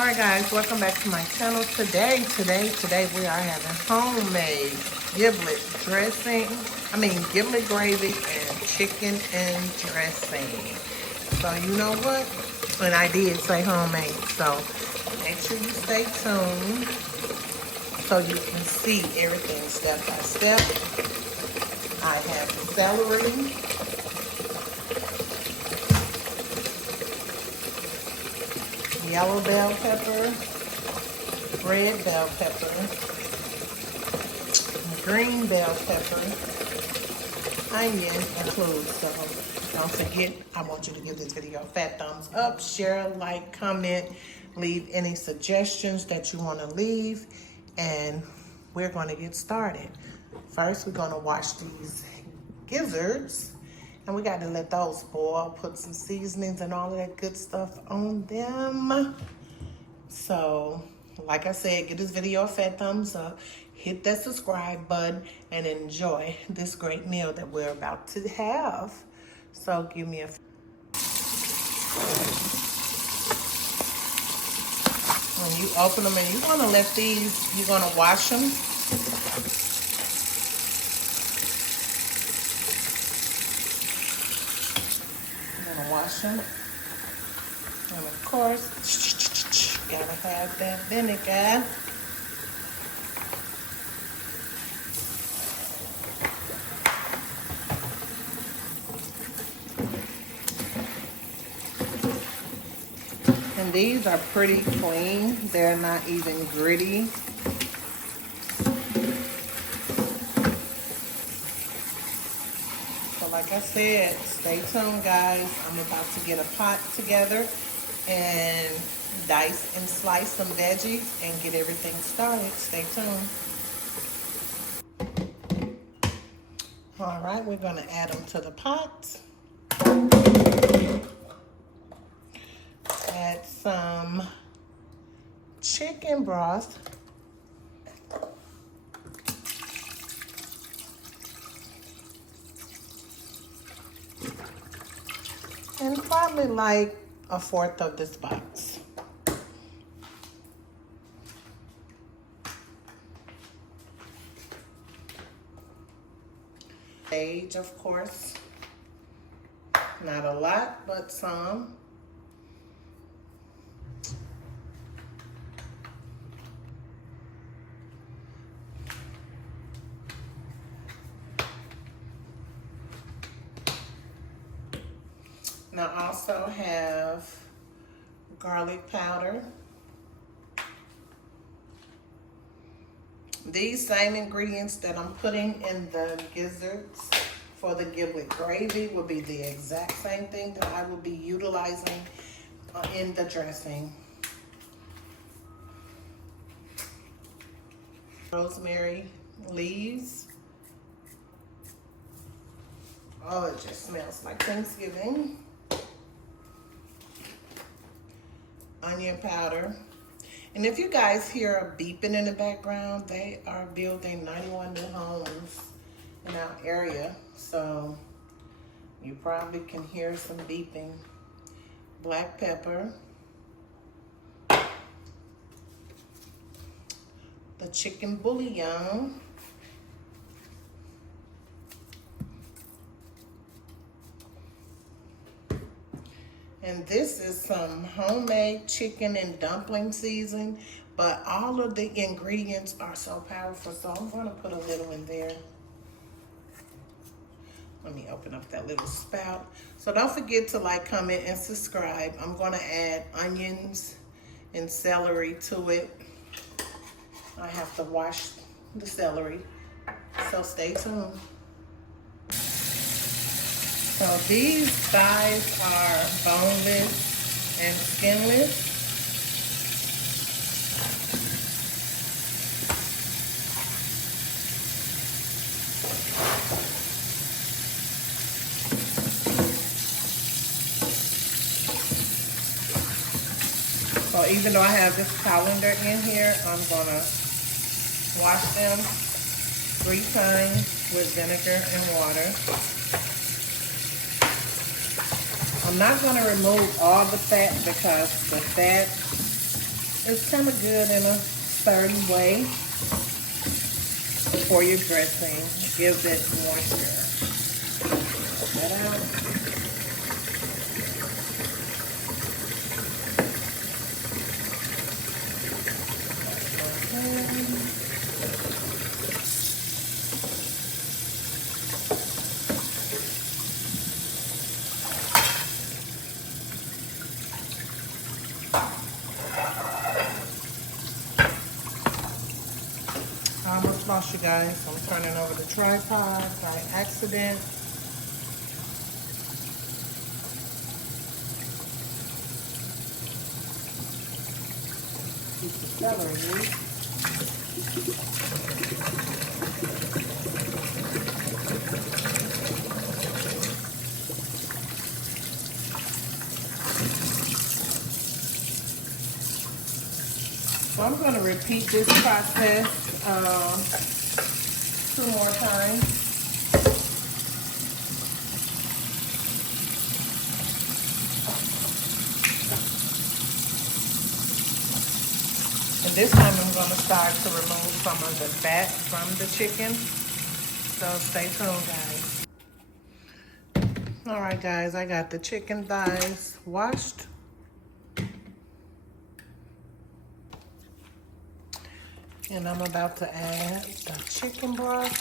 Alright guys, welcome back to my channel. Today we are having homemade giblet dressing. Giblet gravy and chicken and dressing. So you know what? And I did say homemade. So make sure you stay tuned so you can see everything step by step. I have celery, yellow bell pepper, red bell pepper, green bell pepper, onion included. So don't forget, I want you to give this video a fat thumbs up, share, like, comment, leave any suggestions that you want to leave, and we're going to get started. First, we're going to wash these gizzards. And we got to let those boil, put some seasonings and all of that good stuff on them. So, like I said, give this video a fat thumbs up, hit that subscribe button, and enjoy this great meal that we're about to have. So, give me a... When you open them, and you want to let these, you're going to wash them. Wash them, and of course gotta have that vinegar. And these are pretty clean, they're not even gritty. Like I said, stay tuned, guys. I'm about to get a pot together and dice and slice some veggies and get everything started. Stay tuned. All right, we're going to add them to the pot. Add some chicken broth. And probably like a fourth of this box. Sage, of course. Not a lot, but some. Now I also have garlic powder. These same ingredients that I'm putting in the gizzards for the giblet gravy will be the exact same thing that I will be utilizing in the dressing. Rosemary leaves. Oh, it just smells like Thanksgiving. Onion powder. And if you guys hear a beeping in the background, they are building 91 new homes in our area. So you probably can hear some beeping. Black pepper. The chicken bouillon. And this is some homemade chicken and dumpling season, but all of the ingredients are so powerful, so I'm gonna put a little in there. Let me open up that little spout. So don't forget to like, comment, and subscribe. I'm gonna add onions and celery to it. I have to wash the celery, so stay tuned. So these thighs are boneless and skinless. So even though I have this colander in here, I'm gonna wash them 3 times with vinegar and water. I'm not going to remove all the fat because the fat It's kind of good in a certain way for your dressing. Gives it moisture. Put that out. I almost lost you guys. I'm turning over the tripod by accident. Piece of celery. So I'm going to repeat this process 2 more times. And this time I'm going to start to remove some of the fat from the chicken. So stay tuned, guys. All right, guys, I got the chicken thighs washed. And I'm about to add the chicken broth.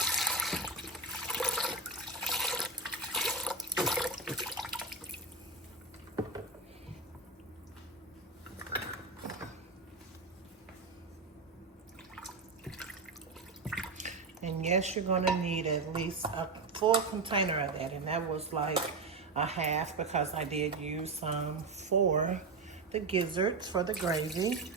And yes, you're gonna need at least a full container of that. And that was like a half because I did use some for the gizzards for the gravy.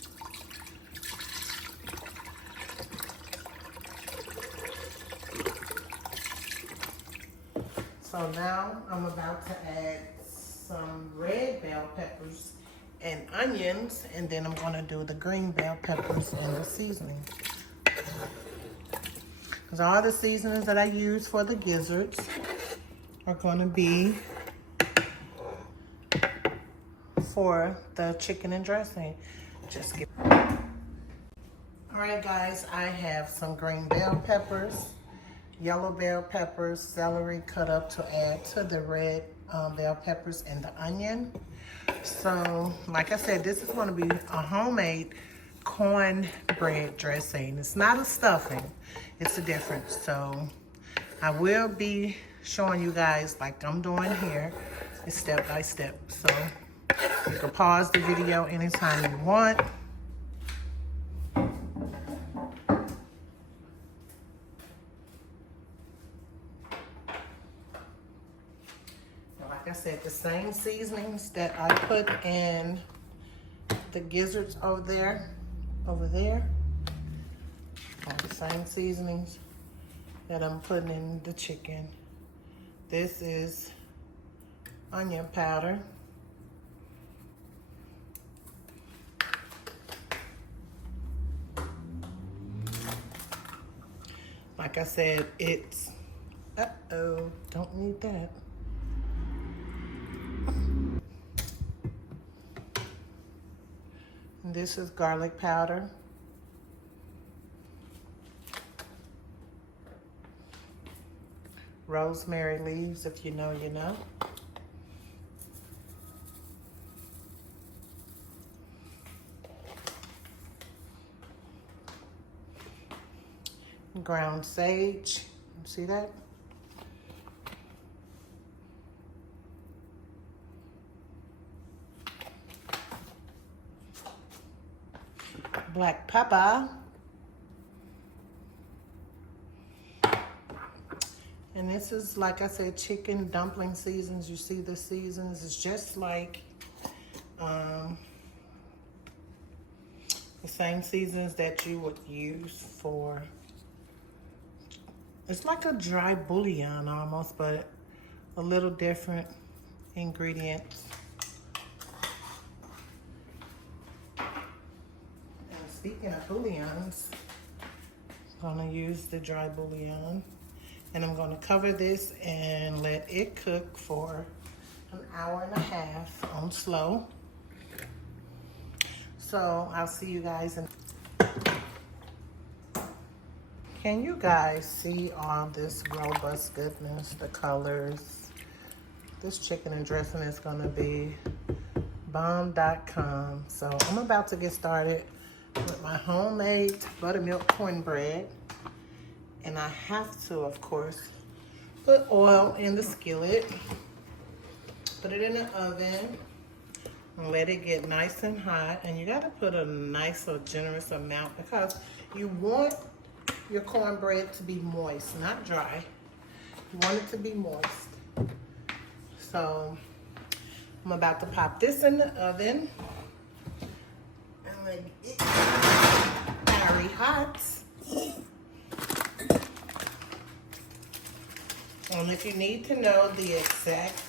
So now I'm about to add some red bell peppers and onions, and then I'm gonna do the green bell peppers and the seasoning. Because all the seasonings that I use for the gizzards are gonna be for the chicken and dressing. Just give. All right, guys, I have some green bell peppers, yellow bell peppers, celery cut up to add to the red bell peppers and the onion. So, like I said, this is going to be a homemade cornbread dressing. It's not a stuffing. It's a difference. So, I will be showing you guys like I'm doing here, step by step. So, you can pause the video anytime you want. Like I said, the same seasonings that I put in the gizzards over there, are the same seasonings that I'm putting in the chicken. This is onion powder. Like I said, it's, don't need that. And this is garlic powder. Rosemary leaves, if you know, you know. Ground sage, see that? Black pepper. And this is, like I said, chicken dumpling seasons. You see the seasons. It's just like the same seasons that you would use for, it's like a dry bouillon almost, but a little different ingredients. Speaking of bouillons, I'm gonna use the dry bouillon, and I'm gonna cover this and let it cook for an hour and a half on slow. So I'll see you guys in. Can you guys see all this robust goodness, the colors? This chicken and dressing is gonna be bomb.com. So I'm about to get started with my homemade buttermilk cornbread. And I have to, of course, put oil in the skillet, put it in the oven, and let it get nice and hot. And you gotta put a nice or generous amount because you want your cornbread to be moist, not dry. You want it to be moist. So I'm about to pop this in the oven and let it very hot. And if you need to know the exact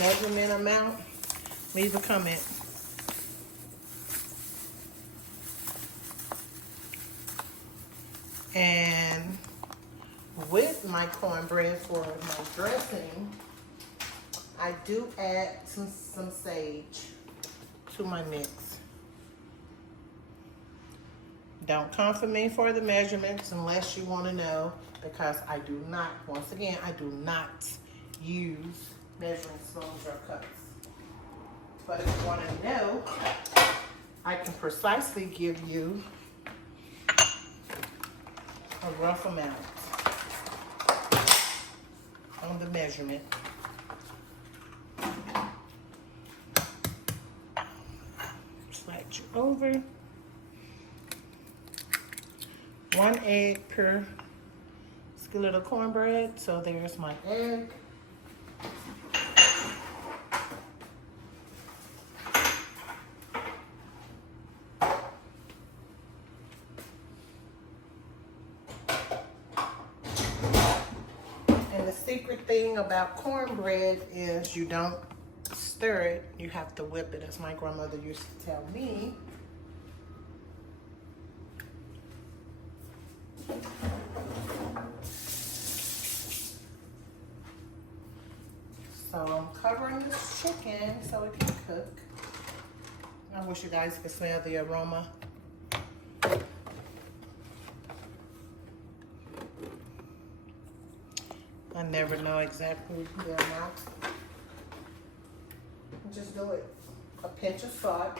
measurement amount, leave a comment. And with my cornbread for my dressing, I do add some sage to my mix. Don't come for me for the measurements unless you want to know, because I do not, once again, I do not use measuring spoons or cups. But if you want to know, I can precisely give you a rough amount on the measurement. Slide you over. 1 egg per skillet of cornbread. So there's my egg. And the secret thing about cornbread is you don't stir it, you have to whip it, as my grandmother used to tell me. So I'm covering this chicken so it can cook. I wish you guys could smell the aroma. I never know exactly the amount. Just do it. A pinch of salt.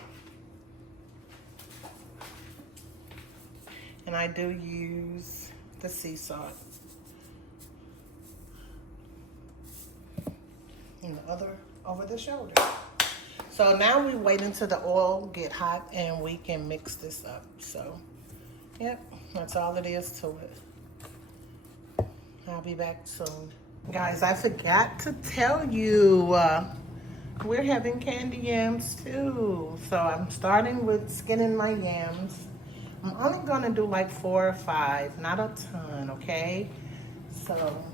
And I do use the sea salt. And the other over the shoulder. So now we wait until the oil get hot and we can mix this up. So, yep, that's all it is to it. I'll be back soon. Guys, I forgot to tell you, we're having candy yams too. So I'm starting with skinning my yams. I'm only gonna do like 4 or 5, not a ton, okay? So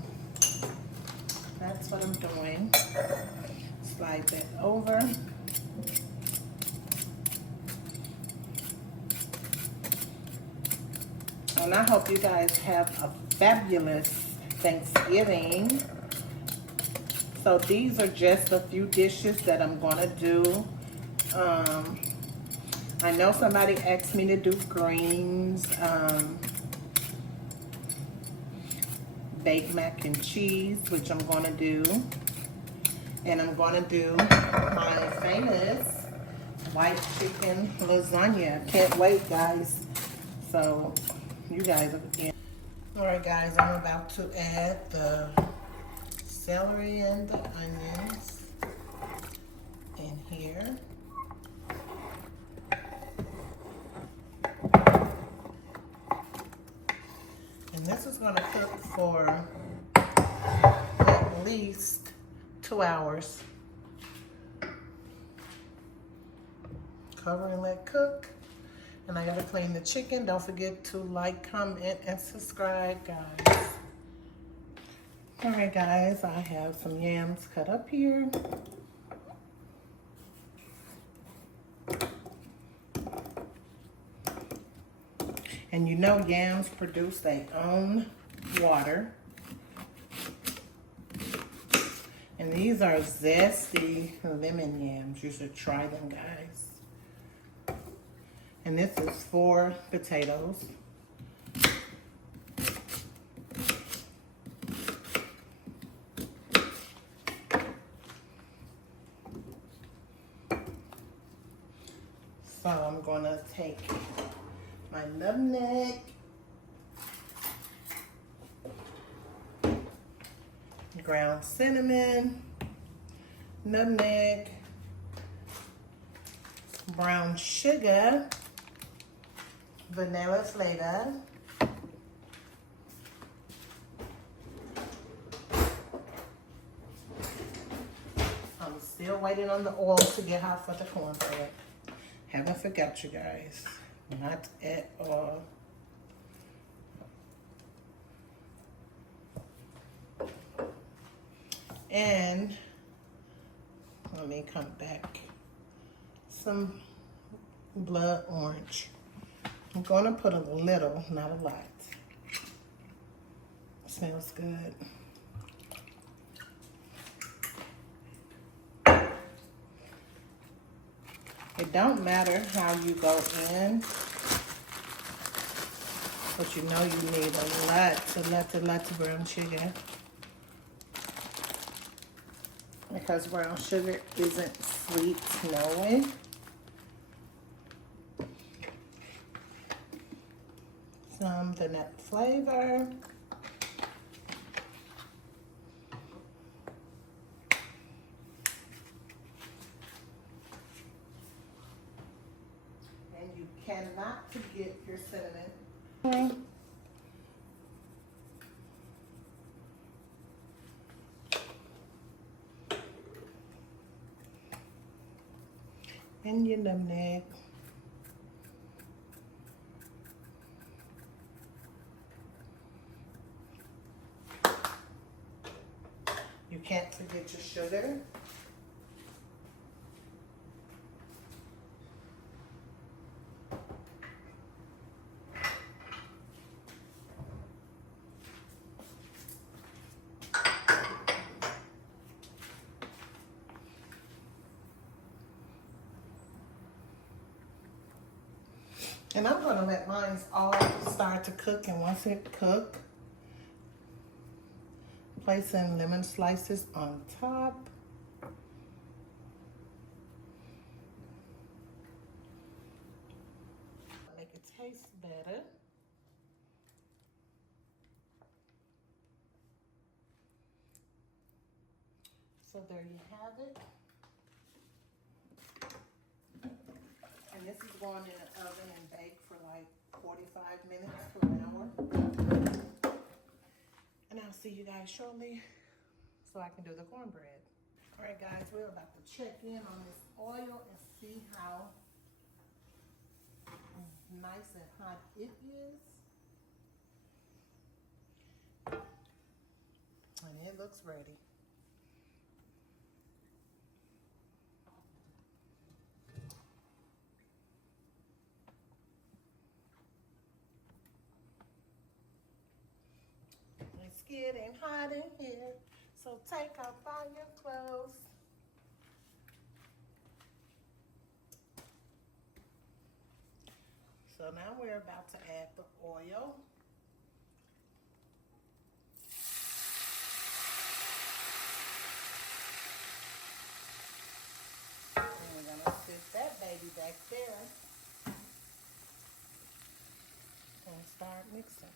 that's what I'm doing. Slide that over. And I hope you guys have a fabulous Thanksgiving. So these are just a few dishes that I'm gonna do. I know somebody asked me to do greens, baked mac and cheese, which I'm gonna do. And I'm gonna do my famous white chicken lasagna. Can't wait, guys. So you guys are in. All right, guys, I'm about to add the celery and the onions in here. And this is gonna cook for at least 2 hours. Cover and let cook. And I gotta clean the chicken. Don't forget to like, comment, and subscribe, guys. All right, guys, I have some yams cut up here. And you know yams produce their own water. And these are zesty lemon yams. You should try them, guys. And this is 4 potatoes. So I'm gonna take my nutmeg, ground cinnamon, nutmeg, brown sugar, vanilla flavor, I'm still waiting on the oil to get hot for the cornbread. Haven't forgot you guys, not at all. And let me come back. Some blood orange. I'm gonna put a little, not a lot. Smells good. It don't matter how you go in, but you know you need a lot of brown sugar. Because brown sugar isn't sweet, no way. Some vanilla flavor. And you cannot forget your cinnamon. And your nutmeg. You can't forget your sugar. And I'm gonna let mine all start to cook, and once it cook, place in lemon slices on top. Make it taste better. So there you have it. And this is going in the oven and bake for like 45 minutes to an hour. And I'll see you guys shortly so I can do the cornbread. All right, guys, we're about to check in on this oil and see how nice and hot it is. And it looks ready. It's getting hot in here, so take off all your clothes. So now we're about to add the oil. And we're gonna sit that baby back there and start mixing.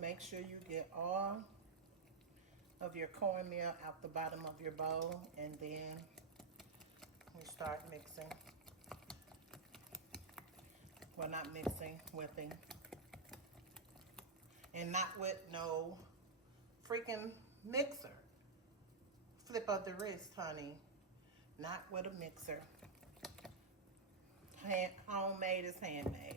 Make sure you get all of your cornmeal out the bottom of your bowl, and then you start mixing. Well, not mixing, whipping. And not with no freaking mixer. Flip of the wrist, honey. Not with a mixer. Homemade is handmade.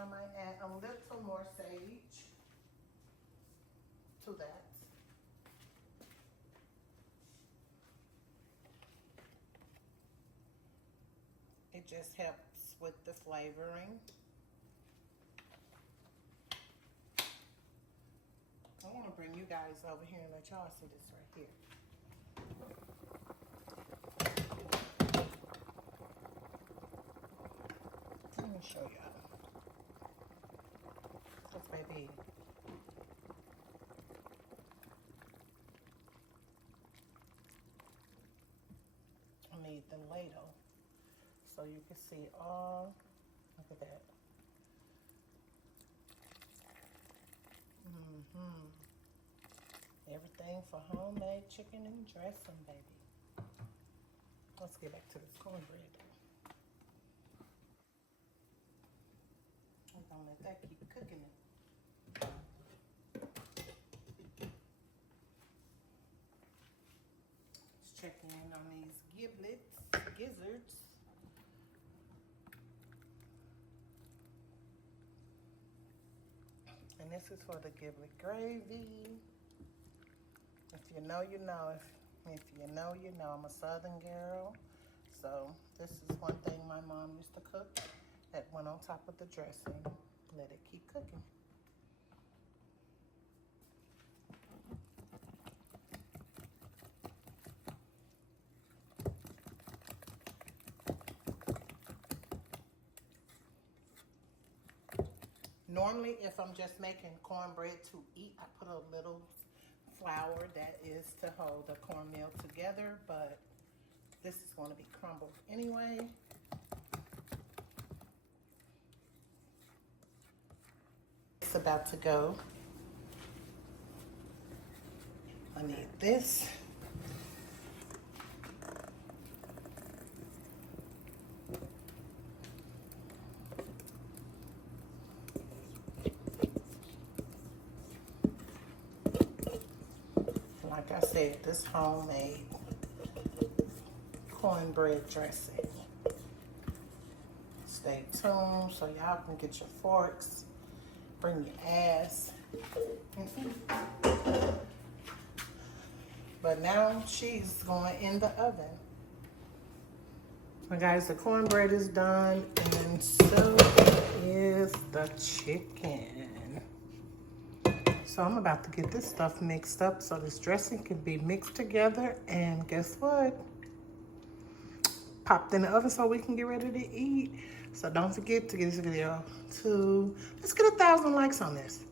I might add a little more sage to that. It just helps with the flavoring. I want to bring you guys over here and let y'all see this right here. Let me show y'all. Cause baby, I need the ladle so you can see all. Look at that. Everything for homemade chicken and dressing, baby. Let's get back to this cornbread. I'm gonna let that keep cooking it. Just checking in on these gizzards. And this is for the giblet gravy. If you know, you know. If you know, you know. I'm a Southern girl. So this is one thing my mom used to cook that went on top of the dressing. Let it keep cooking. Normally, if I'm just making cornbread to eat, I put a little flour that is to hold the cornmeal together, but this is going to be crumbled anyway. It's about to go. I need this. Like I said, this homemade cornbread dressing. Stay tuned so y'all can get your forks, bring your ass. But now she's going in the oven. So guys, the cornbread is done, and so is the chicken. So I'm about to get this stuff mixed up so this dressing can be mixed together, and guess what? Popped in the oven so we can get ready to eat. So don't forget to give this video to, let's get 1,000 likes on this,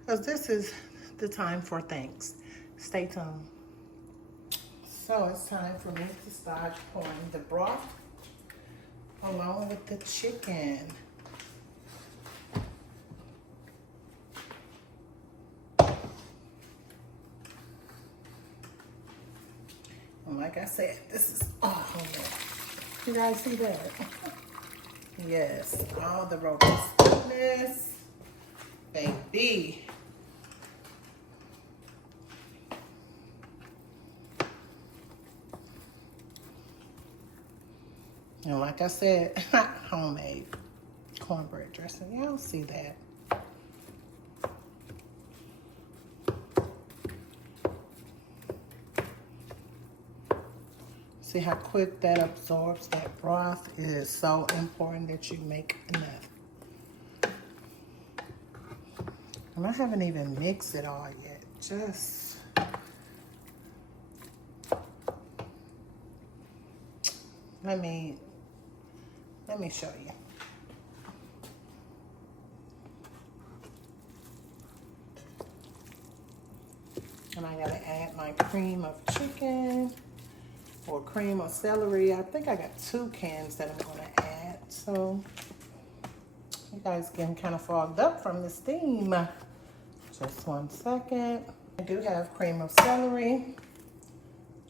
because this is the time for thanks. Stay tuned. So it's time for me to start pouring the broth along with the chicken. And like I said, this is all homemade. You guys see that? Yes, all the robustness, baby. And like I said, homemade cornbread dressing. Y'all see that? See how quick that absorbs that broth? It is so important that you make enough. And I haven't even mixed it all yet. Just let me show you. And I gotta add my cream of chicken or cream of celery. I think I got 2 cans that I'm gonna add. So you guys getting kind of fogged up from the steam. Just 1 second. I do have cream of celery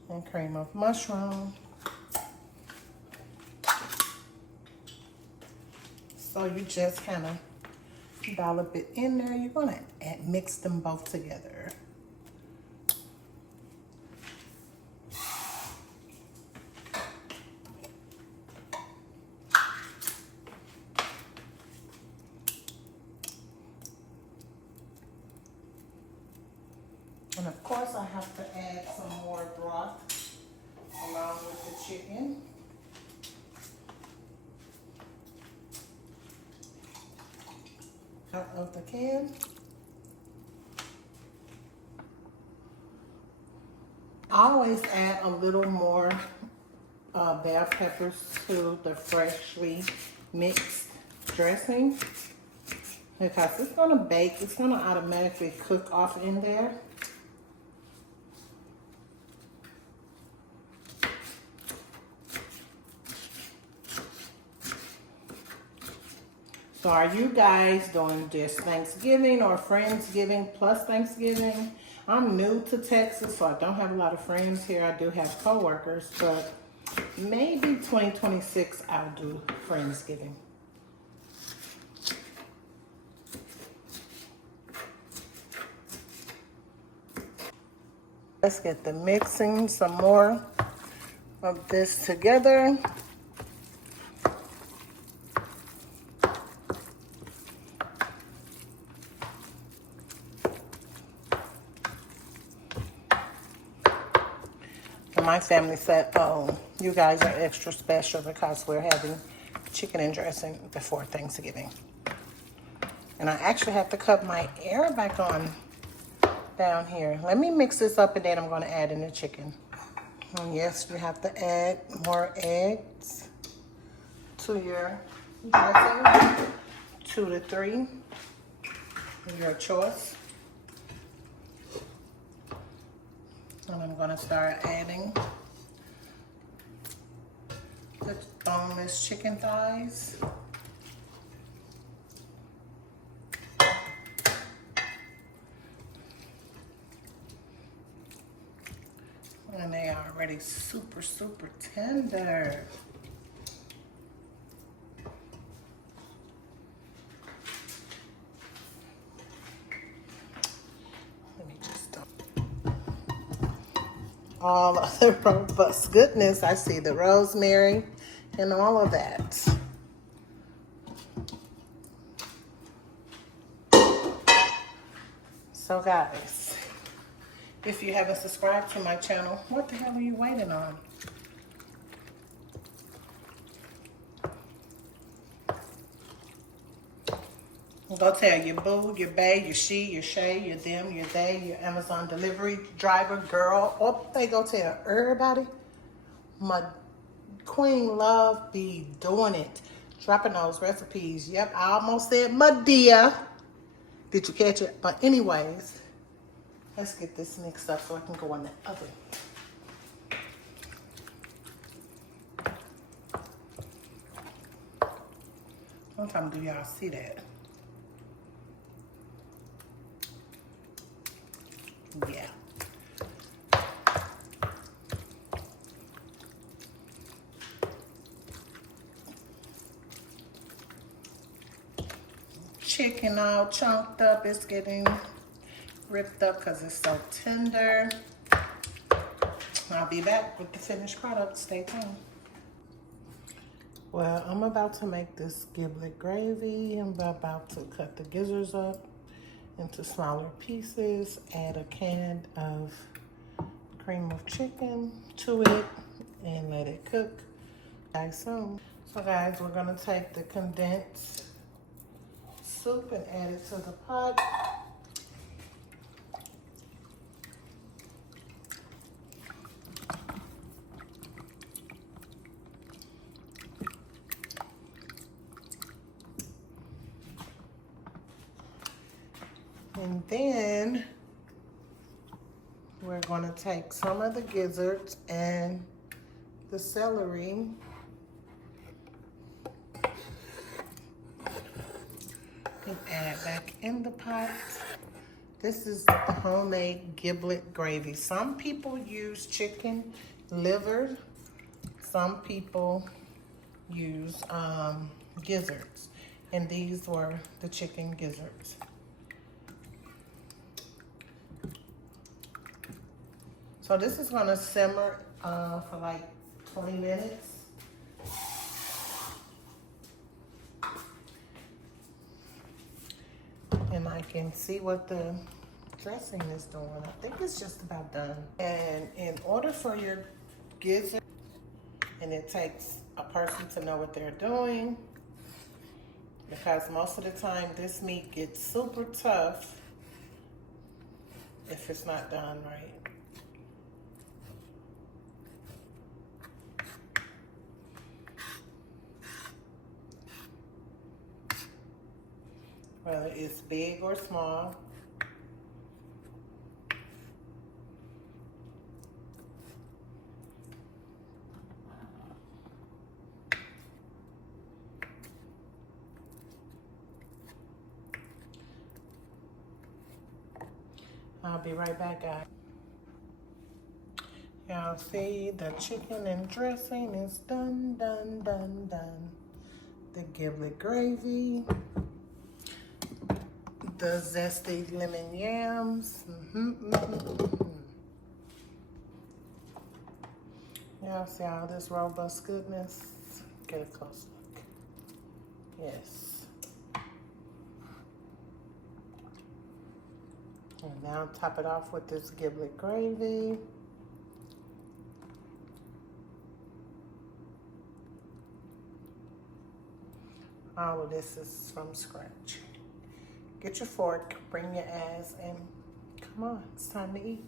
and cream of mushroom. So you just kind of dollop it in there. You're gonna mix them both together. And of course I have to add some more broth along with the chicken. Out of the can. I always add a little more bell peppers to the freshly mixed dressing because it's gonna bake, it's gonna automatically cook off in there. So are you guys doing just Thanksgiving or Friendsgiving plus Thanksgiving? I'm new to Texas, so I don't have a lot of friends here. I do have coworkers, but maybe 2026 I'll do Friendsgiving. Let's get the mixing some more of this together. My family said, oh, you guys are extra special because we're having chicken and dressing before Thanksgiving. And I actually have to cut my air back on down here. Let me mix this up and then I'm going to add in the chicken. And yes, you have to add more eggs to your dressing. 2 to 3, your choice. And I'm gonna start adding the boneless chicken thighs. And they are already super, super tender. All of the robust goodness. I see the rosemary and all of that. So guys, if you haven't subscribed to my channel, what the hell are you waiting on? Go tell your boo, your bae, your she, your shay, your them, your they, your Amazon delivery driver, girl. Oh, they go tell everybody. My queen love be doing it. Dropping those recipes. Yep, I almost said my dear. Did you catch it? But anyways, let's get this mixed up so I can go in the oven. What time do y'all see that? Yeah. Chicken all chunked up. It's getting ripped up because it's so tender. I'll be back with the finished product. Stay tuned. Well, I'm about to make this giblet gravy. I'm about to cut the gizzards up into smaller pieces, add a can of cream of chicken to it, and let it cook. So guys, we're gonna take the condensed soup and add it to the pot. And then we're going to take some of the gizzards and the celery and add back in the pot. This is the homemade giblet gravy. Some people use chicken liver. Some people use gizzards. And these were the chicken gizzards. So this is gonna simmer for like 20 minutes. And I can see what the dressing is doing. I think it's just about done. And in order for your gizzard, and it takes a person to know what they're doing, because most of the time this meat gets super tough if it's not done right. Whether it's big or small. I'll be right back, guys. Y'all see the chicken and dressing is done, done, done, done. The giblet gravy. The zesty lemon yams. Y'all see all this robust goodness? Get a close look. Yes. And now top it off with this giblet gravy. All of this is from scratch. Get your fork, bring your ass, and come on, it's time to eat.